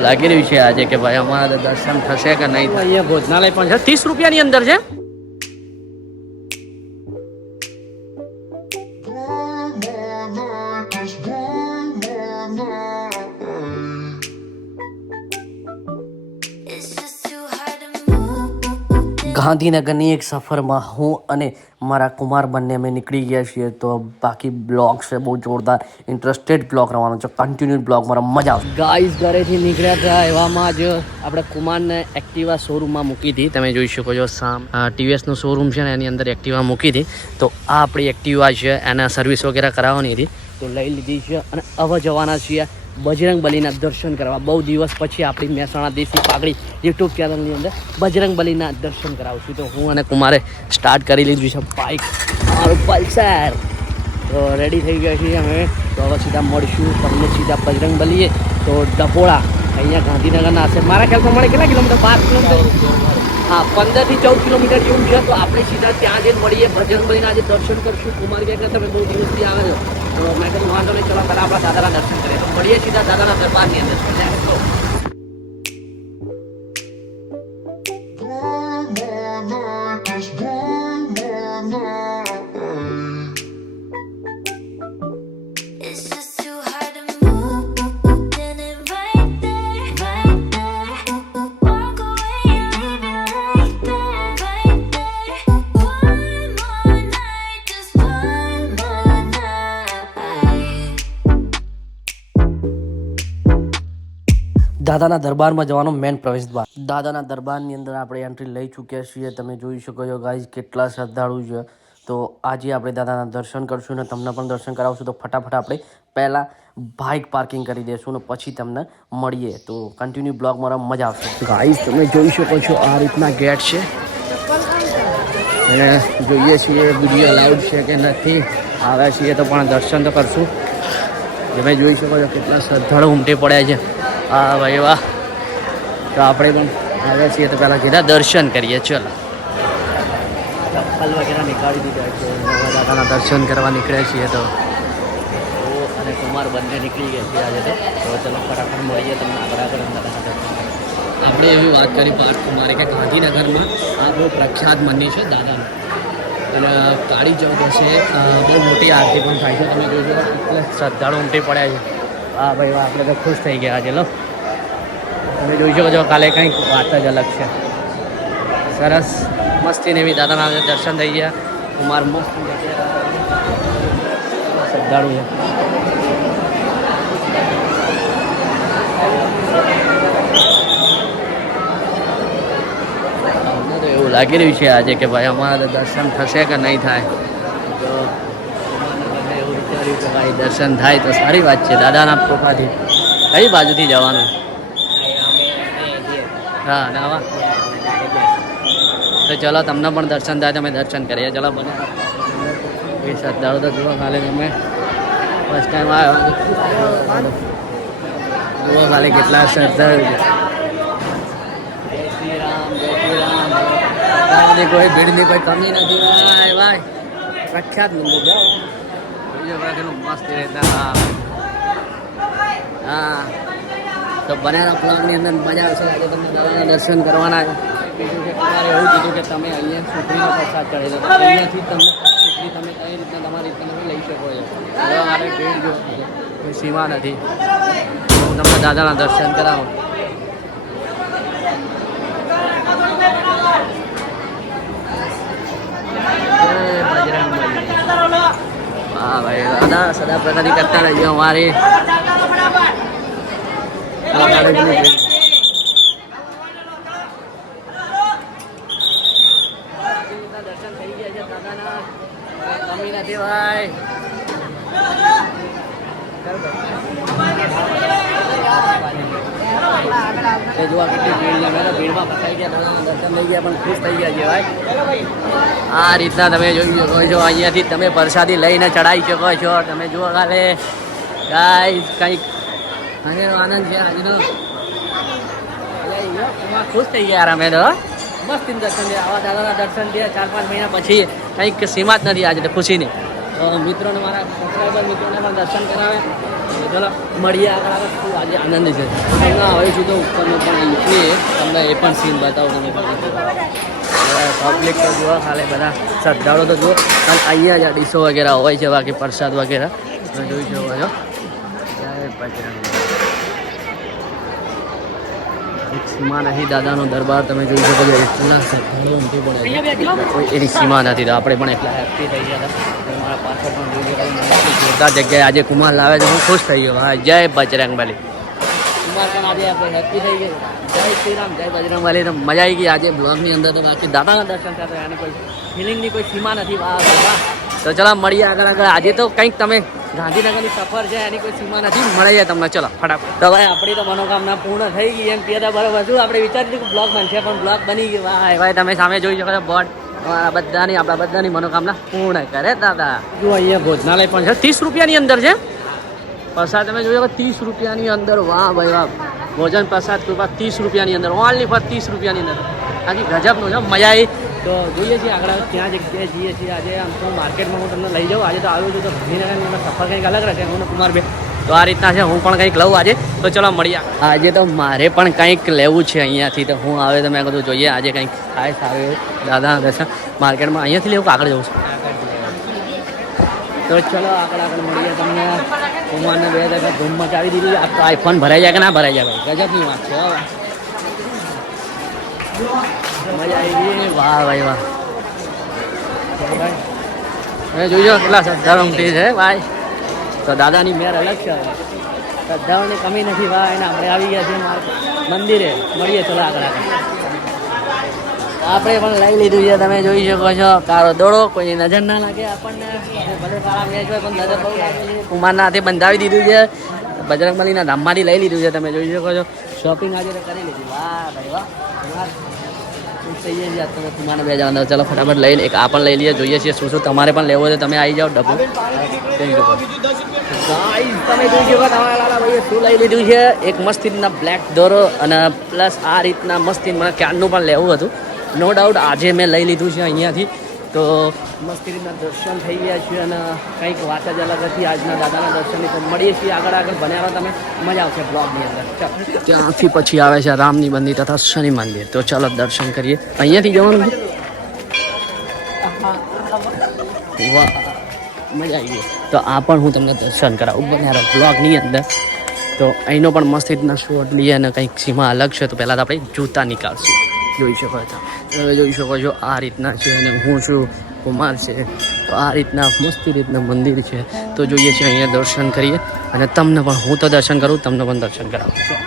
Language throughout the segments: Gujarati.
એવું લાગી રહ્યું છે આજે કે ભાઈ અમારા દર્શન થશે કે નહીં. અહીંયા ભોજનાલય પણ છે, 30 રૂપિયાની અંદર છે. ગાંધીનગરની એક સફરમાં હું અને મારા કુમાર બંને અમે નીકળી ગયા છીએ. તો બાકી બ્લોગ છે બહુ જોરદાર ઇન્ટરેસ્ટેડ બ્લોગ રહેવાનો છે, કન્ટિન્યુ બ્લોગ મારા મજા આવશે. ગાઈઝ ઘરેથી નીકળ્યા હતા એવામાં જ આપણે કુમારને એક્ટિવા શોરૂમમાં મૂકી હતી. તમે જોઈ શકો છો સામ ટીવીએસનું શોરૂમ છે ને એની અંદર એક્ટિવા મૂકી હતી. તો આ આપણી એક્ટિવા છે, એને સર્વિસ વગેરે કરાવવાની હતી તો લઈ લીધી છે અને હવે જવાના છીએ બજરંગ બલીના દર્શન કરવા. બહુ દિવસ પછી આપણી મહેસાણા દેશી પાઘડી યુટ્યુબ ચેનલની અંદર બજરંગ બલીના દર્શન કરાવશું. તો હું અને કુમારે સ્ટાર્ટ કરી લીધું છે બાઇક, મારું પલ્સર. તો રેડી થઈ ગયા છીએ અમે. તો હવે સીધા મળીશું તમને સીધા બજરંગ બલીએ. તો ડભોળા અહીંયા ગાંધીનગરના હશે મારા ખ્યાલમાં મળે કેટલા કિલોમીટર? 12 કિલોમીટર. હા, 15 થી 14 કિલોમીટર જેવું છે. તો આપણે સીધા ત્યાં જઈને મળીએ, બજરંગ બલીના આજે દર્શન કરશું. કુમાર કહે કે તમે બહુ દિવસથી આવે છો તો મેં કહ્યું વાંધો નહીં, ચલો પહેલાં આપણા દાદાના દર્શન કરીએ. તો મળીએ સીધા દાદાના દરબારની અંદર. દાદાના દરબારમાં જવાનો મેન પ્રવેશ દ્વાર. દાદાના દરબારની અંદર આપણે એન્ટ્રી લઈ ચૂક્યા છીએ. તમે જોઈ શકો છો ગાઈઝ કેટલા શ્રદ્ધાળુ છે. તો આજે આપણે દાદાના દર્શન કરશું ને તમને પણ દર્શન કરાવશું. તો ફટાફટ આપણે પહેલાં બાઇક પાર્કિંગ કરી દઈશું ને પછી તમને મળીએ. તો કન્ટિન્યુ બ્લોગ મારા મજા આવશે. ગાઈઝ તમે જોઈ શકો છો આ રીતના ગેટ છે અને જોઈએ છીએ વિડીયો લાઈવ છે કે નથી. આવ્યા છીએ તો પણ દર્શન તો કરશું. તમે જોઈ શકો છો કેટલા શ્રદ્ધાળુ ઉમટી પડ્યા છે. હા ભાઈ વાહ. તો આપણે પણ આવ્યા છીએ તો પહેલાં કીધા દર્શન કરીએ. ચલો ચપ્પલ વગેરે નીકાળી દીધા છે. દાદાના દર્શન કરવા નીકળ્યા છીએ. તો અને કુમાર બંને નીકળી ગયા છીએ આજે. તો ચલો ફટાફટ મળીએ તમને બરાબર દાદાના દર્શન. આપણે એવી વાત કરી પાર્થ કુમારે કે ગાંધીનગરમાં આ બહુ પ્રખ્યાત મંદિર છે દાદાનું. અને કાળી ચૌદ હશે બહુ મોટી આરતી પણ થાય છે. તમે જોજો એટલે શ્રદ્ધાળુ ઉમટી પડ્યા છે. હા ભાઈ વાહ, આપણે તો ખુશ થઈ ગયા આજે. લો તમે જોઈ શકો છો કાલે કંઈક વાત જ અલગ છે. સરસ મસ્તીને એવી દાદાના દર્શન થઈ ગયા. કુમાર મસ્ત શ્રદ્ધાળુ છે. અમને તો એવું લાગી રહ્યું છે આજે કે ભાઈ અમારા દર્શન થશે કે નહીં થાય. તો એવું વિચાર્યું કે ભાઈ દર્શન થાય તો સારી વાત છે. દાદાના કૃપાથી કઈ બાજુથી જવાનું? હા નાવા. તો ચલો તમને પણ દર્શન થાય તમે દર્શન કરીએ. ચલો બને એ શ્રદ્ધાળુ તો જુઓ ખાલે તમે ફર્સ્ટ ટાઈમ આવ્યો જુઓ ખાલે કેટલા શ્રદ્ધાળુ છે. કોઈ ભીડની કોઈ કમી નથી ભાઈ. ભાઈ પ્રખ્યાત મંદિર છે. મસ્ત રહેતા. હા હા. તો બનાના બ્લોગની અંદર મજા આવશે. આજે તમને દાદાના દર્શન કરવાના છે. બીજું કે તમારે એવું કીધું કે તમે અહીંયા સુખડીનો પ્રસાદ ચડી દો. અહીંયાથી તમને સુખડી તમે કઈ રીતના તમારી રીતના તમે લઈ શકો છો. હવે મારે ભીડ જો કોઈ સીમા નથી. હું તમને દાદાના દર્શન કરાવું. હા ભાઈ દાદા સદા પ્રગતિ કરતા રહેજો અમારી. દર્શન થઈ ગયા છે દાદાના, કમી નથી ભાઈ. જોવા કેટલી ભીડ છે. ભીડમાં ફસાઈ ગયા, દાદાના દર્શન થઈ ગયા પણ ખુશ થઈ ગયા છે ભાઈ. આ રીતના તમે જોઈ શકો છો. અહીંયાથી તમે પ્રસાદી લઈને ચડાવી શકો છો. તમે જુઓ કાલે ગાઈસ કંઈક આનંદ છે આજનો. ખુશ થઈ ગયા અમે તો. મસ્ત દર્શન છે. આવા દાદાના દર્શન છે 4-5 મહિના પછી કંઈક સીમા જ નથી આજે તો ખુશીની. તો મિત્રોને મારા સબસ્ક્રાઈબર મિત્રોને પણ દર્શન કરાવે. ચાલો મળીએ આગળ આગળ. શું આજે આનંદ છે. તમને હવે છું તો ઉપરનો પણ નીચે તમને એ પણ સીન બતાવું. તમે પબ્લિક તો જુઓ, ખાલી બધા શ્રદ્ધાળુ તો જુઓ. અને અહીંયા જ આ ડીશો વગેરે હોય છે, બાકી પ્રસાદ વગેરે જોઈ શકો છો. જય બજરંગ. એક સીમા નથી દાદાનો દરબાર તમે જોઈ શકો છો. એટલા શ્રદ્ધાળુઓથી પણ કોઈ એની સીમા નથી. તો આપણે પણ એટલા હેપી થઈ ગયા હતા. મારા પાછળ પણ જોઈ શકો જોરદાર જગ્યાએ આજે કુમાર લાવે છે. હું ખુશ થઈ ગયો. હા, જય બજરંગબલી. કુમાર પણ આજે આપણે હેપી થઈ ગયા. જય શ્રી રામ, જય બજરંગબલી. તો મજા આવી ગઈ આજે બ્લોગની અંદર. તો બાકી દાદાના દર્શન થયા એની કોઈ ફિલિંગની કોઈ સીમા નથી. વાહ વાહ. તો ચલો મળીએ આગળ આગળ. આજે તો કંઈક તમે ગાંધીનગરની સફર છે એની કોઈ સીમા નથી. મળે જાય તમને. ચલો ફટાફટ. તો ભાઈ આપણી તો મનોકામના પૂર્ણ થઈ ગઈ એમ કહેતા બરાબર. શું આપણે વિચાર્યું કે બ્લોગ બનશે, પણ બ્લોગ બની ગયો. ભાઈ ભાઈ તમે સામે જોઈ શકો છો બોર્ડ. આપણા બધાની મનોકામના પૂર્ણ કરે દાદા. જો અહીંયા ભોજનાલય પણ છે. 30 રૂપિયાની અંદર છે પ્રસાદ. તમે જોઈ શકો 30 રૂપિયાની અંદર. વાહ ભાઈ વાહ. ભોજન પ્રસાદ કૃપા 30 રૂપિયાની અંદર. ઓનલી ફોર 30 રૂપિયાની અંદર. બાકી ગજબનું છે. મજા આવી. તો જોઈએ છીએ આગળ ક્યાં જગ્યાએ જઈએ છીએ. આજે આમ તો માર્કેટમાં હું તમને લઈ જાઉં. આજે તો આવ્યું છું તો ગાંધીનગરની અંદર સફર કંઈક અલગ રહેશે. હું કુમારભાઈ તો આ રીતના છે. હું પણ કંઈક લઉં આજે. તો ચલો મળીએ. આજે તો મારે પણ કંઈક લેવું છે અહીંયાથી. તો હું આવે તો મેં કીધું જોઈએ આજે કંઈક થાય સારું દાદાના દર્શન માર્કેટમાં. અહીંયાથી લેવું કે આગળ જવું છે? તો ચલો આગળ મળીએ તમને. કુમારને 2 ટકા ધૂમ મચાવી દીધી. આ તો આઈફોન ભરાઈ જાય કે ના ભરાઈ જાય ભાઈ? ગજબની વાત છે. મજા આવી ગઈ. વાહ ભાઈ વાહ. હવે જોઈજો કેટલા શ્રદ્ધાળુથી છે ભાઈ. તો દાદાની મેર અલગ છે. શ્રદ્ધાઓની કમી નથી ભાઈ. એને આપણે આવી ગયા છીએ મંદિરે. મળીએ ચલો આગળ આપણે પણ લઈ લીધું છે. તમે જોઈ શકો છો કાળો દોડો. કોઈની નજર ના લાગે આપણને. ભલે કાળા મેચ હોય પણ નજર બહુ લાગે છે. કુમારના હાથે બંધાવી દીધું છે. બજરંગબલીના ધામમાંથી લઈ લીધું છે. તમે જોઈ શકો છો શોપિંગ આજે તો કરી લીધી. વાહ ભાઈ વાહ. થઈએ છીએ તમે કુમારને 2 જણા. ચાલો ફટાફટ લઈ લે. એક આ પણ લઈ લઈએ. જોઈએ છીએ શું શું તમારે પણ લેવો છે. તમે આવી જાઓ ડબ્બો. તમે જોઈ શકો તમારા લાલા ભાઈએ શું લઈ લીધું છે. એક મસ્ત રીતના બ્લેક દોરો અને પ્લસ આ રીતના મસ્ત મને ક્યારનું પણ લેવું હતું. નો ડાઉટ આજે મેં લઈ લીધું છે અહીંયાથી. તો મસ્ત રીતના દર્શન થઈ ગયા છે. અને કંઈક વાત જ અલગ હતી આજના દાદાના દર્શનની. તો મળીએ છીએ આગળ બન્યા તમે. મજા આવશે બ્લોગની અંદર. ત્યાંથી પછી આવે છે રામની મંદિર તથા શનિ મંદિર. તો ચાલો દર્શન કરીએ. અહીંયાથી જવાનું છે. વાહ મજા આવી ગઈ. તો આ પણ હું તમને દર્શન કરાવું બન્યા બ્લોગની અંદર. તો અહીંનો પણ મસ્ત રીતના શોટ લઈએ. અને કંઈક સીમા અલગ છે. તો પહેલાં તો આપણે જૂતા નીકાળશું. જોઈ શકો છો તમે જોઈ શકો છો આ રીતના છે. અને હું છું કુમાર છે. તો આ રીતના મસ્ત રીતના મંદિર છે. તો જોઈએ છીએ અહીંયા દર્શન કરીએ. અને તમને પણ હું તો દર્શન કરું, તમને પણ દર્શન કરાવું છું.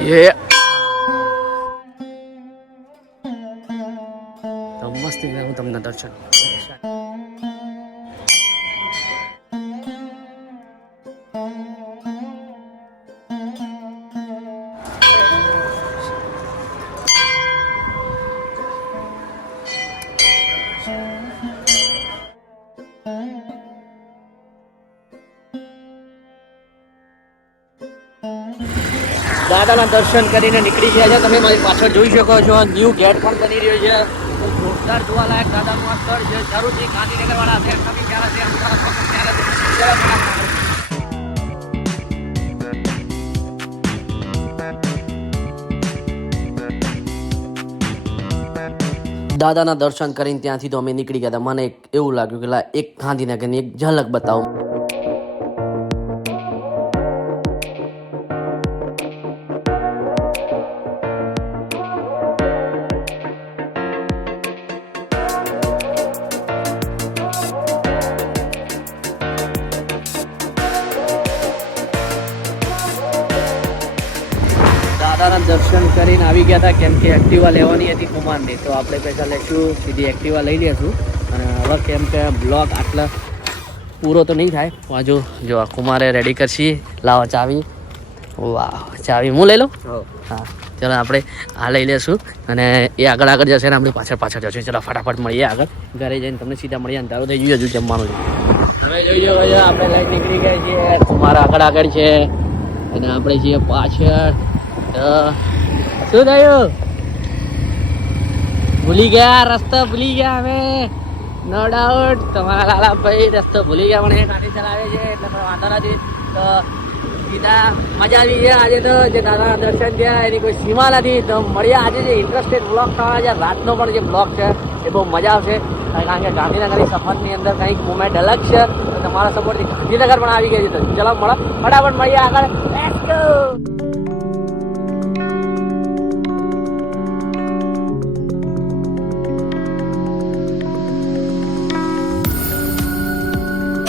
એ તો મસ્ત હું તમને દર્શન દાદાના દર્શન કરીને નીકળી ગયા છે. તમે મારી પાછળ જોઈ શકો છો ન્યૂ ગેટ પણ બની રહ્યો છે. જોરદાર જોવાલાયક દાદાનું આ સ્થળ છે. જરૂરથી ગાંધીનગરવાળા છે. દાદાના દર્શન કરીને ત્યાંથી તો અમે નીકળી ગયા હતા. મને એવું લાગ્યું કે એક ગાંધીનગરની એક ઝલક બતાવું. દાદાના દર્શન કરીને આવી ગયા હતા. કેમ કે એક્ટિવા લેવાની હતી કુમારની. તો આપણે પૈસા લઈશું, સીધી એક્ટિવા લઈ લઈશું. અને હવે કેમ કે બ્લોગ આટલા પૂરો તો નહીં થાય. હજુ જો કુમારે રેડી કરશી. લાવો ચાવી. વાહ ચાવી હું લઈ લઉં. હા ચલો આપણે આ લઈ લઈશું. અને એ આગળ જશે ને આપણે પાછળ જશે. ચલો ફટાફટ મળીએ આગળ. ઘરે જઈને તમને સીધા મળીએ. અંધારું થઈ ગયું હજુ જમવાનું છે. હવે જોઈએ ભાઈ આપણે લઈ નીકળી ગયા છીએ. કુમાર આગળ છે અને આપણે છીએ પાછળ. શું થયું? ભૂલી ગયા રસ્તા. ભૂલી ગયા અમે. નો ડાઉટ તમારા લાલાભાઈ રસ્તો ભૂલી ગયા પણ એ ગાડી ચલાવે છે એટલે કોઈ વાંધો નથી. તો સીધા મજા આવી છે આજે તો જે દાદાના દર્શન થયા એની કોઈ સીમા નથી. તો મળીએ આજે જે ઇન્ટરેસ્ટેડ બ્લોગ થવાના છે રાતનો પણ જે બ્લોગ છે એ બહુ મજા આવશે કારણ કે ગાંધીનગરની સફરની અંદર કંઈક મુમેન્ટ અલગ છે. તો તમારા સપોર્ટથી ગાંધીનગર પણ આવી ગઈ છે. તો ચલો મળો ફટાફટ મળીએ આગળ. Let's go.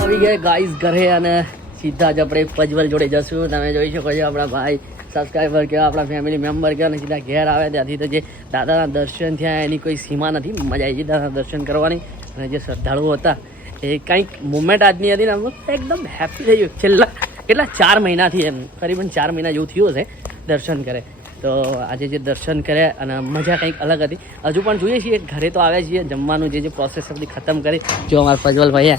આવી ગયા ગાઈઝ ઘરે અને સીધા જ આપણે પજવલ જોડે જશું. તમે જોઈ શકો છો આપણા ભાઈ સબસ્ક્રાઈબર કે આપણા ફેમિલી મેમ્બર કે અને સીધા ઘેર આવે ત્યાંથી તો જે દાદાના દર્શન થયા એની કોઈ સીમા નથી. મજા આવી ગઈ દાદાના દર્શન કરવાની. અને જે શ્રદ્ધાળુઓ હતા એ કંઈક મુમેન્ટ આજની હતી ને એકદમ હેપી થઈ ગયું. છેલ્લા કેટલા 4 મહિનાથી એમ કરીબન 4 મહિના જેવું થયું હશે દર્શન કરે. તો આજે જે દર્શન કર્યા અને મજા કંઈક અલગ હતી. હજુ પણ જોઈએ છીએ ઘરે તો આવ્યા છીએ જમવાનું જે પ્રોસેસ બધી ખતમ કરી. જો અમારા ફજવલ ભાઈ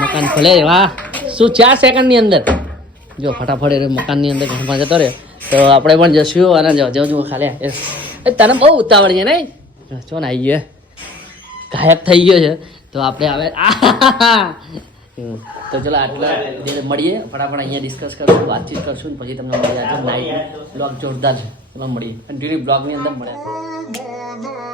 મકાન ખોલે વાહ શું 4 સેકન્ડની અંદર જો ફટાફટ એ મકાનની અંદર ઘરમાં જતો રહ્યો. તો આપણે પણ જશું અને જજો ખાલી તને બહુ ઉતાવળ છે નહીં ચો ને આવી ગયો ગાયબ થઈ ગયો છે. તો આપણે આવે તો ચલો આટલા મળીએ ફટાફટ અહીંયા ડિસ્કસ કરશું વાતચીત કરશું ને પછી તમને મળી જાય. નાઇટ બ્લોગ જોરદાર છે. ચલો મળીએ કન્ટિન્યુ બ્લોગની અંદર મળ્યા.